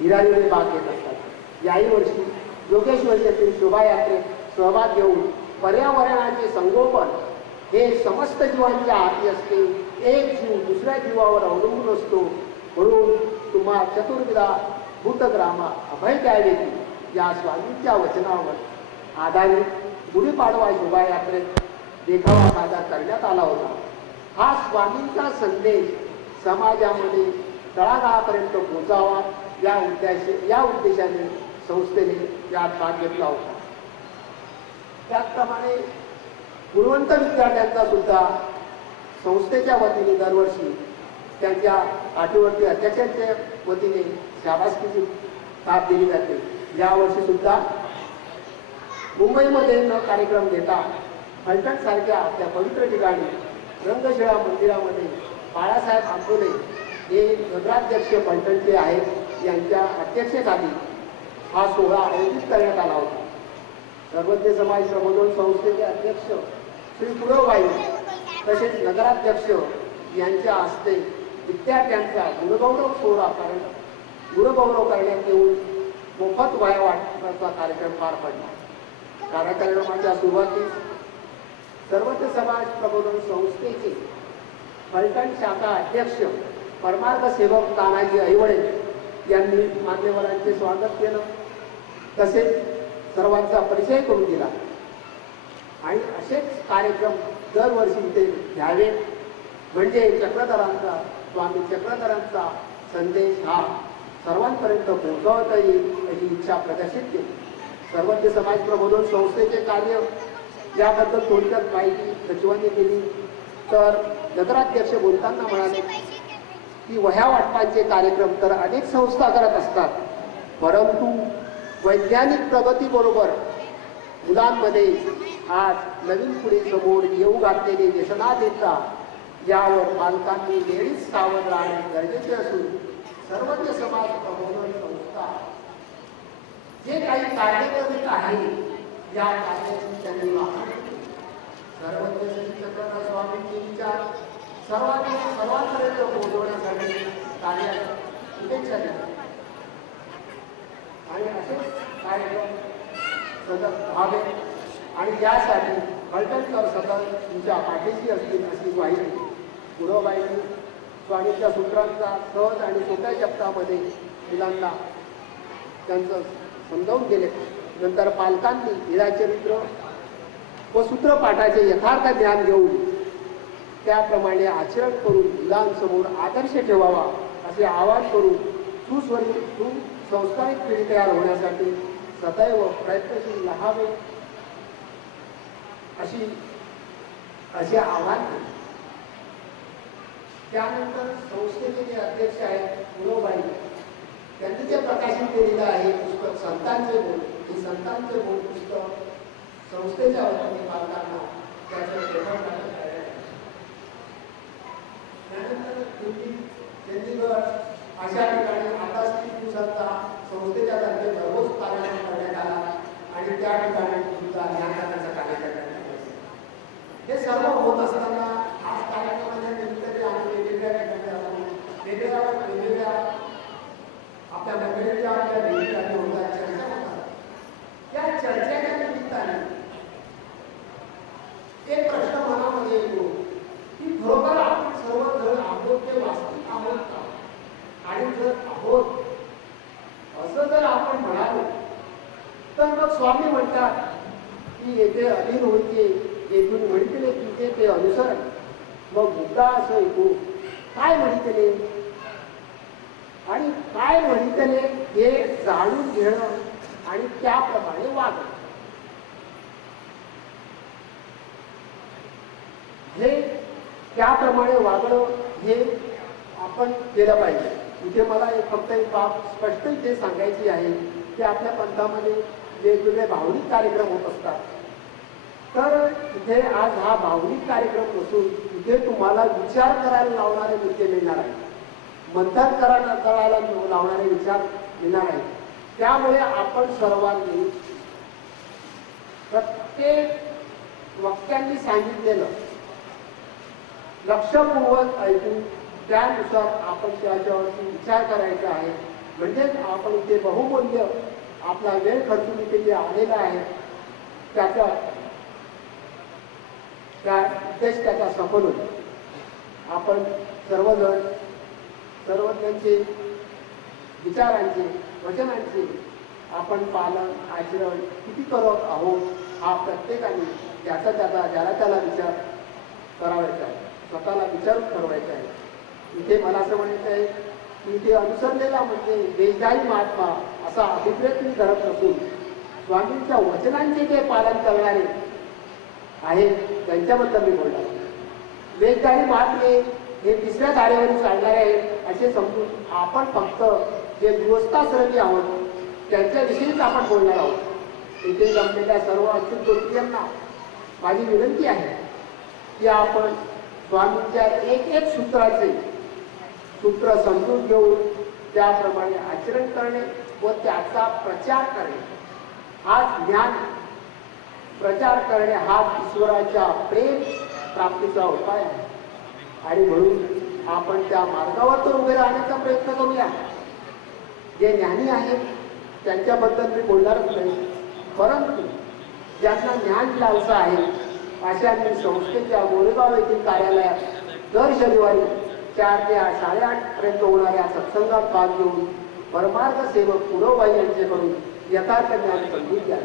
हिरारीने भाग घेत असतात। याही वर्षी योगेश्वर येथील शोभायात्रेत सहभाग घेऊन पर्यावरणाचे संगोपन हे समस्त जीवांच्या हाती असते। एक जीव दुसऱ्या जीवावर अवलंबून असतो, म्हणून तुम्हा चतुर्विधा भूतग्रामा अभय द्यावे या स्वामींच्या वचनावर आधारित गुढीपाडवा शोभायात्रेत देखावा सादर करण्यात आला होता। हा स्वामींचा संदेश समाजामध्ये तळागाळापर्यंत पोहोचावा या उद्देशाने संस्थेने यात भाग घेतला होता। त्याचप्रमाणे गुणवंत विद्यार्थ्यांचा सुद्धा संस्थेच्या वतीने दरवर्षी त्यांच्या पाठीवरती अध्यक्षांच्या वतीने शाबासकीची थाप दिली जाते। यावर्षी सुद्धा मुंबईमध्ये न कार्यक्रम घेता फलटण सारख्या आपल्या पवित्र ठिकाणी रंगशिळा मंदिरामध्ये बाळासाहेब आंबोले हे नगराध्यक्ष फलटणचे आहेत, यांच्या अध्यक्षतेखाली हा सोहळा आयोजित करण्यात आला होता। सर्वज्ञ समाज प्रबोधन संस्थेचे अध्यक्ष श्री पुरवबाई तसेच नगराध्यक्ष यांच्या हस्ते विद्यार्थ्यांचा गुणगौरव करण्यात येऊन मोफत वह्या वाटण्याचा कार्यक्रम पार पडला। कार्यक्रमाच्या सुरुवातीस सर्वज्ञ समाज प्रबोधन संस्थेचे फलटण शाखा अध्यक्ष परमार्थ सेवक तानाजी ऐवळे यांनी मान्यवरांचे स्वागत केलं, तसेच सर्वांचा परिचय करून दिला आणि असेच कार्यक्रम दरवर्षी इथे घ्यावे म्हणजे चक्रधरांचा स्वामी चक्रधरांचा संदेश हा सर्वांपर्यंत पोहोचवता येईल अशी इच्छा प्रदर्शित केली। सर्वज्ञ समाज प्रबोधन संस्थेचे कार्य याबद्दल थोडक्यात माहिती सचिवांनी दिली तर नगराध्यक्ष बोलताना म्हणाले की वह्या वाटपांचे कार्यक्रम तर अनेक संस्था करत असतात, परंतु वैज्ञानिक प्रगतीबरोबर मुलांमध्ये आज नवीन पिढी समोर येऊ घातलेली व्यसना देता यावर पालकांनी नेहमीच सावध राहणे गरजेचे असून सर्वज्ञ समाज प्रबोधन संस्था जे काही कार्य करीत आहे या कार्याची त्यांनी सर्वज्ञ चक्रधर स्वामींचे विचार सर्वांपर्यंत पोहोचवण्यासाठी कार्यात शुभेच्छा दिल्या आणि असेच कार्यक्रम सतत व्हावे आणि यासाठी फलटणकर सतत तुमच्या पाठीशी असतील अशी ग्वाही गुरुबाईंनी स्वामींच्या सूत्रांचा सहज आणि सोप्या शब्दामध्ये मुलांना त्यांचं समजावून केले। नंतर पालकांनी लीळाचरित्र व सूत्रपाठाचे यथार्थ ज्ञान घेऊन त्याप्रमाणे आचरण करून मुलांसमोर आदर्श ठेवावा असे आवाहन करून सुसंस्कारित पिढी तयार होण्यासाठी सदैव प्रयत्नशील राहावे असे आवाहन केले। त्यानंतर संस्थेचे जे अध्यक्ष आहेत गुरुबाई त्यांनी जे प्रकाशित केलेलं आहे पुस्तक संतांचे बोल, हे संतांचे बोल पुस्तक संस्थेच्या वतीने पालकांना त्याचं प्रेरणा करण्यात आले। त्यानंतर चंदीगड अशा ठिकाणी आता 30 दिवसांचा संस्थेच्या तर्फे भरघोस कार्यक्रम करण्यात आला आणि त्या ठिकाणी सुद्धा ज्ञानदानाचा कार्यक्रम करण्यात आला। हे सर्व होत असताना आज कार्यक्रमाच्या निमित्ताने आम्ही वेगवेगळ्या ठिकाणी वेगवेगळ्या आपल्या मंडळीच्या आपल्या ठिकाणी होतात चर्चा होतात। त्या चर्चेच्या निमित्ताने एक प्रश्न मनामध्ये येतो की खरोखर आपण सर्वजण आहोत वास्तविक आहोत का? आणि जर आहोत असं जर आपण म्हणालो तर मग स्वामी म्हणतात की येथे अधीन होते येथून म्हणते तिथे ते अनुसरण। मग मुद्दा असं येतो काय म्हणते आणि काय म्हणते हे जाणून घेणं आणि त्याप्रमाणे वागणं हे त्याप्रमाणे वागणं हे आपण केलं पाहिजे। इथे मला फक्त एक बाब स्पष्ट इथे सांगायची आहे की आपल्या पंथामध्ये वेगवेगळे भावनिक कार्यक्रम होत असतात, तर इथे आज हा भावनिक कार्यक्रम नसून इथे तुम्हाला विचार करायला लावणारे मुद्दे मिळणार आहेत, मंथन करायला लावणारे विचार मिळणार आहेत। त्यामुळे आपण सर्वांनी प्रत्येक वाक्यांनी सांगितलेलं लक्षपूर्वक ऐकून त्यानुसार आपण त्याच्यावरती विचार करायचा आहे म्हणजेच आपण इथे बहुमूल्य आपला वेळ खर्चून इथे जे आलेला आहे त्याचा उद्देश त्याचा सफल होतो. आपण सर्वजण सर्वज्ञांचे विचारांचे वचनांचे आपण पालन आचरण किती करत आहोत हा प्रत्येकाने ज्याचा ज्याला त्याला विचार करावायचा आहे, स्वतःला विचारून ठरवायचा आहे. इथे मला असं म्हणायचं आहे की इथे अनुसरलेला म्हणजे देशदारी महात्मा असा अभिप्रेत मी करत नसून स्वामींच्या वचनांचे जे पालन करणारे आहेत त्यांच्याबद्दल मी बोलणार. वेशधारी महात्मे हे तिसऱ्या धारेवरून चालणारे आहेत असे समजून आपण फक्त जे गृहस्थाश्रमी आहोत त्यांच्याविषयीच आपण बोलणार आहोत. इथे जमलेल्या सर्व अच्युत गोष्टींना माझी विनंती आहे की आपण स्वामींच्या एक एक सूत्राचे सूत्र समजून घेऊन त्याप्रमाणे आचरण करणे व त्याचा प्रचार करणे हा ज्ञान प्रचार करणे हा ईश्वराच्या प्रेम प्राप्तीचा उपाय आहे. आणि म्हणून आपण त्या मार्गावर तर उभे राहण्याचा प्रयत्न करूया. जे ज्ञानी आहेत त्यांच्याबद्दल मी बोलणारच नाही, परंतु ज्यांना ज्ञान लालसा आहे अशांनी संस्थेच्या गोरेगाव येथील कार्यालयात दर शनिवारी 4 ते 8:30 पर्यंत होणाऱ्या सत्संगात भाग घेऊन परमार्थ सेवक पुरोबाई यांच्याकडून यथार्थ ज्ञान समजून घ्या.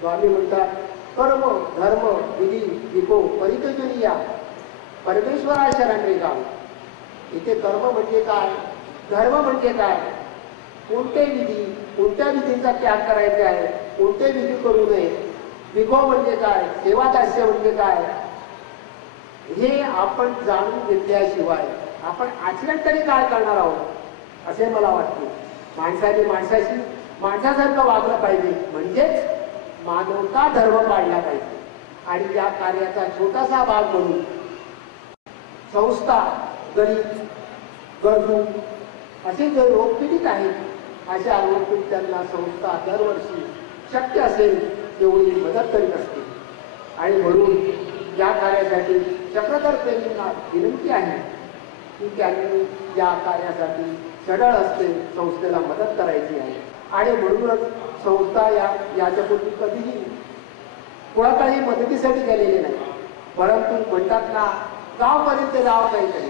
स्वामी म्हणतात कर्म धर्म विधी विको परिकजुनिया परमेश्वरा शरण गाव. इथे कर्म म्हणजे काय, धर्म म्हणजे काय, कोणते विधी कोणत्या विधींचा त्याग करायचा आहे, कोणते विधी करू नये, विको म्हणजे काय, सेवादास्य म्हणजे काय, हे आपण जाणून घेतल्याशिवाय आपण आचरण तरी काय करणार आहोत असे मला वाटते. माणसाने माणसाशी माणसासारखं वागलं पाहिजे म्हणजेच मानवता धर्म पाळला पाहिजे. आणि या कार्याचा छोटासा भाग म्हणून संस्था गरीब गरजू असे जे रोगपीडित आहेत अशा रोगपीडितांना संस्था दरवर्षी शक्य असेल तेवढी मदत करीत असते. आणि म्हणून या कार्यासाठी चक्रधर प्रेमींना विनंती आहे की त्यांनी या कार्यासाठी सढळ असते संस्थेला मदत करायची आहे. आणि म्हणूनच संस्था याच्यापूर्वी कधीही कोणाकाही मदतीसाठी गेलेली नाही, परंतु म्हणतात ना गावपर्यंत जावं काहीतरी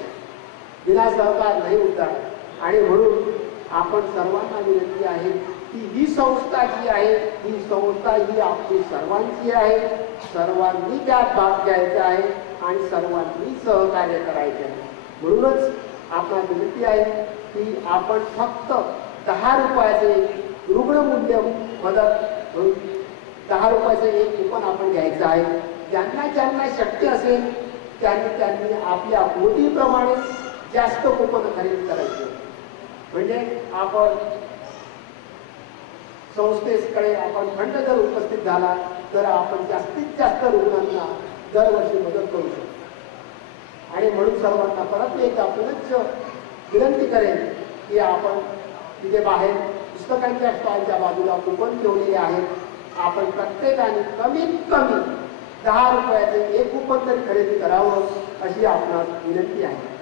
विना सहकार नाही उठतात. आणि म्हणून आपण सर्वांना विनंती आहे की ही संस्था जी आहे ही संस्था ही आपली सर्वांची आहे. सर्वांनी त्यात भाग घ्यायचा आहे आणि सर्वांनी सहकार्य करायचे आहे. म्हणूनच आपल्याला विनंती आहे की आपण फक्त 10 रुपयाचे रुग्णमूल्य मदत 10 रुपयाचे एक कुपन आपण घ्यायचं आहे. ज्यांना ज्यांना शक्य असेल त्यांनी आपल्या मोदीप्रमाणे जास्त कुपन खरेदी करायचे. म्हणजे आपण संस्थेकडे आपण फंड जर उपस्थित झाला तर आपण जास्तीत जास्त रुग्णांना दरवर्षी मदत करू शकतो. आणि म्हणून सर्वांना परत एकदा पुनश्च विनंती करेन की आपण तिथे बाहेर पुस्तकांच्या स्टॉलच्या बाजूला कुपन ठेवलेले आहेत. आपण प्रत्येकाने कमीत कमी 10 रुपयाचे एक कुपन तरी खरेदी करावं अशी आपणास विनंती आहे.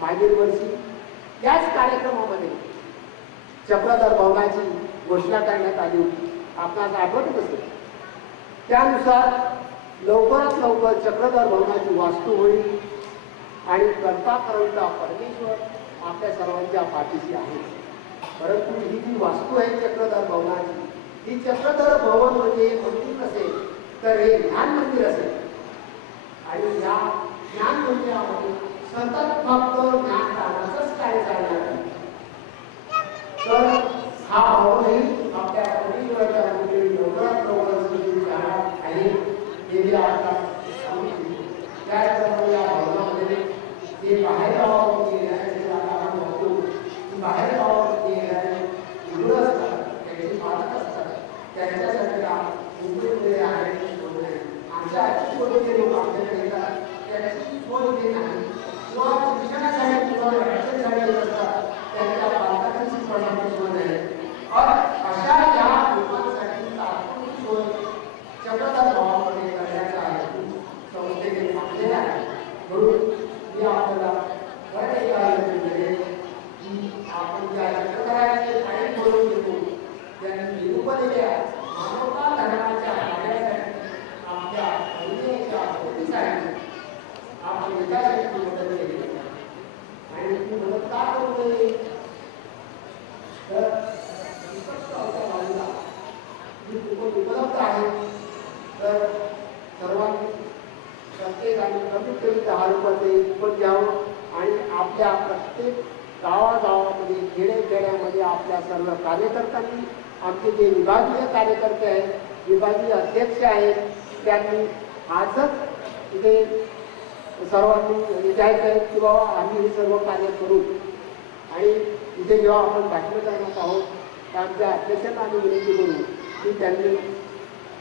मागील वर्षी याच कार्यक्रमामध्ये चक्रधर भवनाची घोषणा करण्यात आली होती, आपणास आठवतच असेल. त्यानुसार लवकरात लवकर चक्रधर भवनाची वास्तू होईल आणि करता परमेश्वर आपल्या सर्वांच्या पाठीशी आहे. परंतु ही जी वास्तू आहे चक्रधर भवनाची, ही चक्रधर भवन म्हणजे मंदिर नसेल तर हे ज्ञान मंदिर असेल. आणि या ज्ञान मंदिरामध्ये सतत फक्त ज्ञान दानाचंच कार्य चालणार आहे. तर हा भावही आपल्या परमेश्वराच्या मंदिरी लवकरात लवकर सुरू जाणार आहे. हे आता त्याचप्रमाणे या भवनामध्ये जे बाहेर गावामध्ये येणारे आपण बघतो की बाहेर गावामध्ये येणारे मुलं असतात, त्यांचे पालक असतात, त्यांच्यासाठी उघडलेले आहेत. आमच्या आजूबाजूचे लोक आमच्याकडे येतात, त्याची सोय देत नाही किंवा शिक्षणासाठी किंवा रक्षणासाठी येत असतात, त्यांच्या पालकांची पडण्याची सोय नाही. अशा या लोकांसाठी तात्पुरती सोय चक्रधर भवनामध्ये करण्याचा हेतू संस्थेने मानलेला आहे. म्हणून मी आपल्याला बरेच की आपण झुकलेल्या मानवता धर्माच्या कार्यासाठी आपल्या महिलेच्या मदतीसाठी आपण विकासाची मदत केली आणि ती मदत का करतोय तर उपलब्ध आहे तर सर्वांनी प्रत्येकाने कमीत कमी 10 रुपयाचे कूपन घ्यावं आणि आपल्या प्रत्येक गावागावामध्ये खेड्याखेड्यामध्ये आपल्या सर्व कार्यकर्त्यांनी आमचे जे विभागीय कार्यकर्ते आहेत विभागीय अध्यक्ष आहेत त्यांनी आजच इथे सर्वांनी विचारायचं आहे की बाबा आम्ही हे सर्व कार्य करू आणि इथे जेव्हा आपण भाषण करणार आहोत तर आमच्या अध्यक्षांना आम्ही विनंती करू की त्यांनी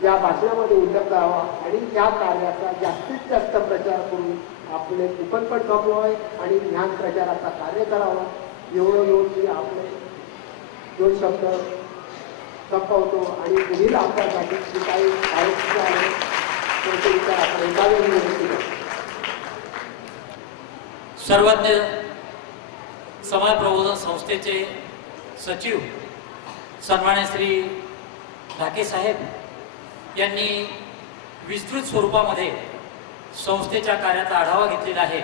या भाषणामध्ये उल्लेख करावा आणि या कार्याचा जास्तीत जास्त प्रचार करून आपले कूपन पण कमवावे आणि ज्ञान प्रचाराचा कार्य करावा एवढं येऊन मी आपले 2 शब्द संपवतो आणि पुढील आपल्यासाठी जे काही कार्यक्रम आहे त्यांचे विचार आपण एकावेळी विनंती करतो. सर्वज्ञ समाज प्रबोधन संस्थेचे सचिव सन्मान्य श्री ढाके साहेब यांनी विस्तृत स्वरूपामध्ये संस्थेच्या कार्याचा आढावा घेतलेला आहे.